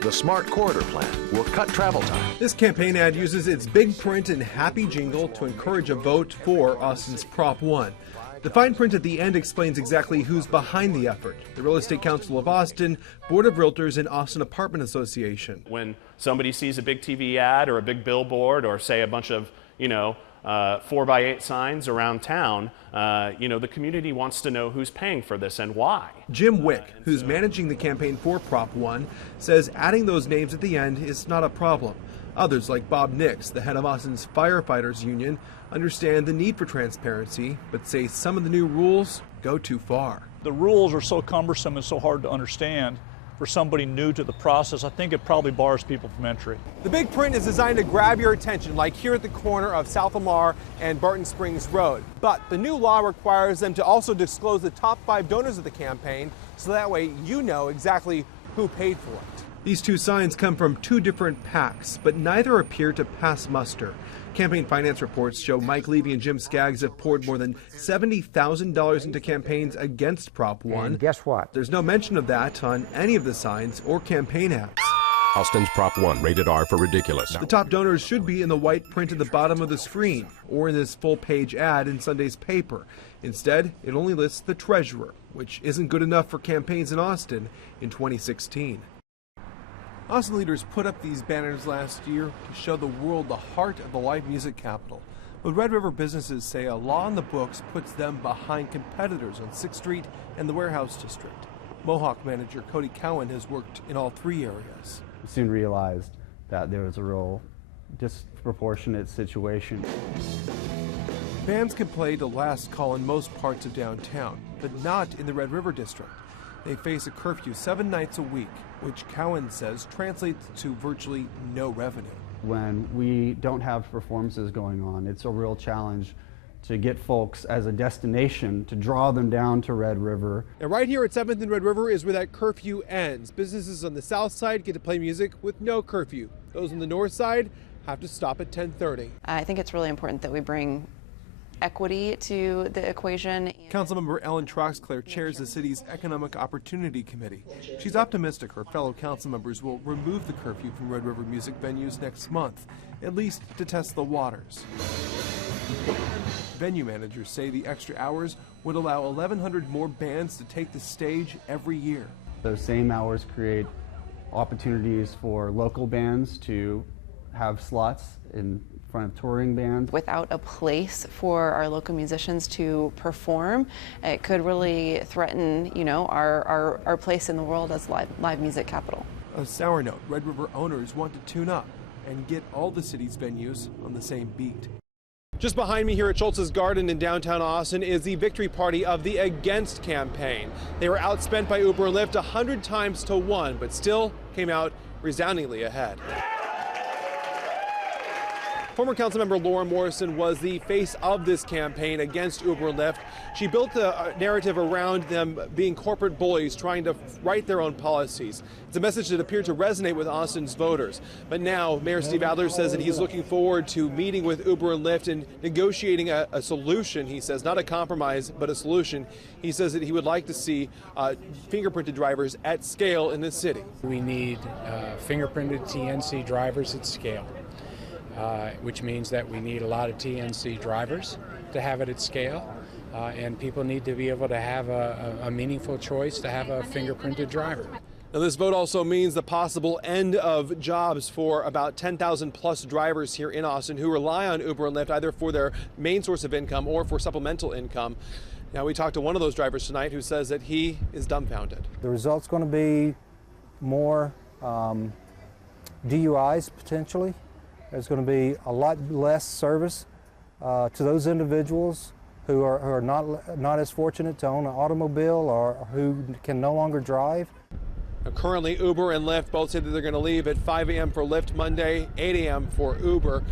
The Smart Corridor Plan will cut travel time. This campaign ad uses its big print and happy jingle to encourage a vote for Austin's Prop 1. The fine print at the end explains exactly who's behind the effort: the Real Estate Council of Austin, Board of Realtors, and Austin Apartment Association. When somebody sees a big TV ad or a big billboard or say a bunch of, 4x8 signs around town, the community wants to know who's paying for this and why. Jim Wick, who's managing the campaign for Prop 1, says adding those names at the end is not a problem. Others, like Bob Nix, the head of Austin's Firefighters Union, understand the need for transparency, but say some of the new rules go too far. The rules are so cumbersome and so hard to understand. For somebody new to the process, I think it probably bars people from entry. The big print is designed to grab your attention, like here at the corner of South Lamar and Barton Springs Road. But the new law requires them to also disclose the top 5 donors of the campaign, so that way you know exactly who paid for it. These two signs come from 2 different PACs, but neither appear to pass muster. Campaign finance reports show Mike Levy and Jim Skaggs have poured more than $70,000 into campaigns against Prop 1. And guess what? There's no mention of that on any of the signs or campaign ads. Austin's Prop 1, rated R for ridiculous. The top donors should be in the white print at the bottom of the screen or in this full-page ad in Sunday's paper. Instead, it only lists the treasurer, which isn't good enough for campaigns in Austin in 2016. Austin leaders put up these banners last year to show the world the heart of the live music capital. But Red River businesses say a law in the books puts them behind competitors on 6th Street and the Warehouse District. Mohawk manager Cody Cowan has worked in all 3 areas. We soon realized that there was a real disproportionate situation. Bands can play to last call in most parts of downtown, but not in the Red River District. They face a curfew 7 nights a week, which Cowan says translates to virtually no revenue. When we don't have performances going on, it's a real challenge to get folks as a destination, to draw them down to Red River. And right here at 7th and Red River is where that curfew ends. Businesses on the south side get to play music with no curfew. Those on the north side have to stop at 10:30. I think it's really important that we bring equity to the equation. Councilmember Ellen Troxclair chairs the city's Economic Opportunity Committee. She's optimistic her fellow council members will remove the curfew from Red River music venues next month, at least to test the waters. Venue managers say the extra hours would allow 1,100 more bands to take the stage every year. Those same hours create opportunities for local bands to have slots in front of touring bands. Without a place for our local musicians to perform, it could really threaten, our place in the world as live music capital. A sour note, Red River owners want to tune up and get all the city's venues on the same beat. Just behind me here at Schultz's Garden in downtown Austin is the victory party of the Against campaign. They were outspent by Uber and Lyft 100 times to 1, but still came out resoundingly ahead. Former Councilmember Laura Morrison was the face of this campaign against Uber and Lyft. She built the narrative around them being corporate bullies trying to write their own policies. It's a message that appeared to resonate with Austin's voters. But now Mayor Steve Adler says that he's looking forward to meeting with Uber and Lyft and negotiating a solution. He says not a compromise, but a solution. He says that he would like to see fingerprinted drivers at scale in this city. We need fingerprinted TNC drivers at scale. Which means that we need a lot of TNC drivers to have it at scale, and people need to be able to have a meaningful choice to have a fingerprinted driver. Now, this vote also means the possible end of jobs for about 10,000 plus drivers here in Austin who rely on Uber and Lyft either for their main source of income or for supplemental income. Now, we talked to one of those drivers tonight who says that he is dumbfounded. The result's going to be more DUIs potentially. There's going to be a lot less service to those individuals who are not as fortunate to own an automobile or who can no longer drive. Now, currently, Uber and Lyft both said that they're going to leave at 5 a.m. for Lyft Monday, 8 a.m. for Uber,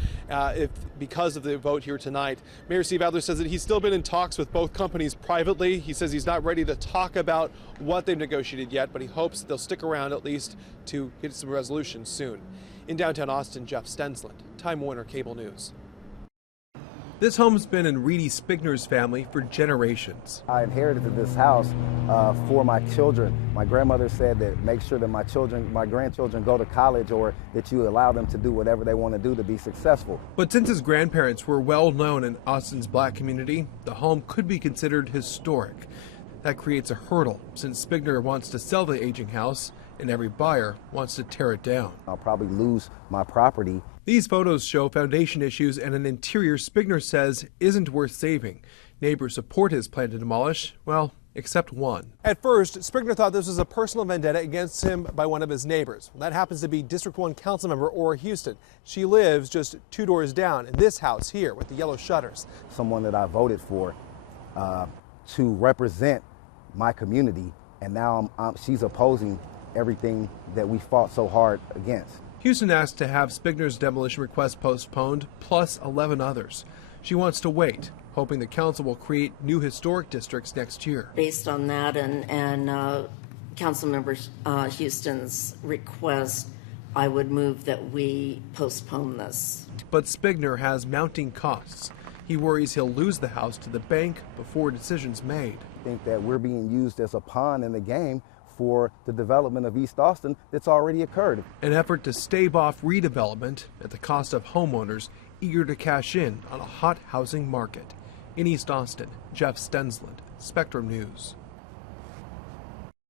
because of the vote here tonight. Mayor Steve Adler says that he's still been in talks with both companies privately. He says he's not ready to talk about what they've negotiated yet, but he hopes they'll stick around at least to get some resolution soon. In downtown Austin, Jeff Stensland, Time Warner Cable News. This home's been in Reedy Spigner's family for generations. I inherited this house for my children. My grandmother said that make sure that my grandchildren go to college, or that you allow them to do whatever they want to do to be successful. But since his grandparents were well known in Austin's black community, the home could be considered historic. That creates a hurdle since Spigner wants to sell the aging house and every buyer wants to tear it down. I'll probably lose my property. These photos show foundation issues and an interior Spigner says isn't worth saving. Neighbors support his plan to demolish, well, except one. At first, Spigner thought this was a personal vendetta against him by one of his neighbors. That happens to be District 1 Councilmember Ora Houston. She lives just 2 doors down in this house here with the yellow shutters. Someone that I voted for to represent my community, and now she's opposing everything that we fought so hard against. Houston asked to have Spigner's demolition request postponed, plus 11 others. She wants to wait, hoping the council will create new historic districts next year. Based on that and Councilmember Houston's request, I would move that we postpone this. But Spigner has mounting costs. He worries he'll lose the house to the bank before a decision's made. I think that we're being used as a pawn in the game for the development of East Austin that's already occurred. An effort to stave off redevelopment at the cost of homeowners eager to cash in on a hot housing market. In East Austin, Jeff Stensland, Spectrum News.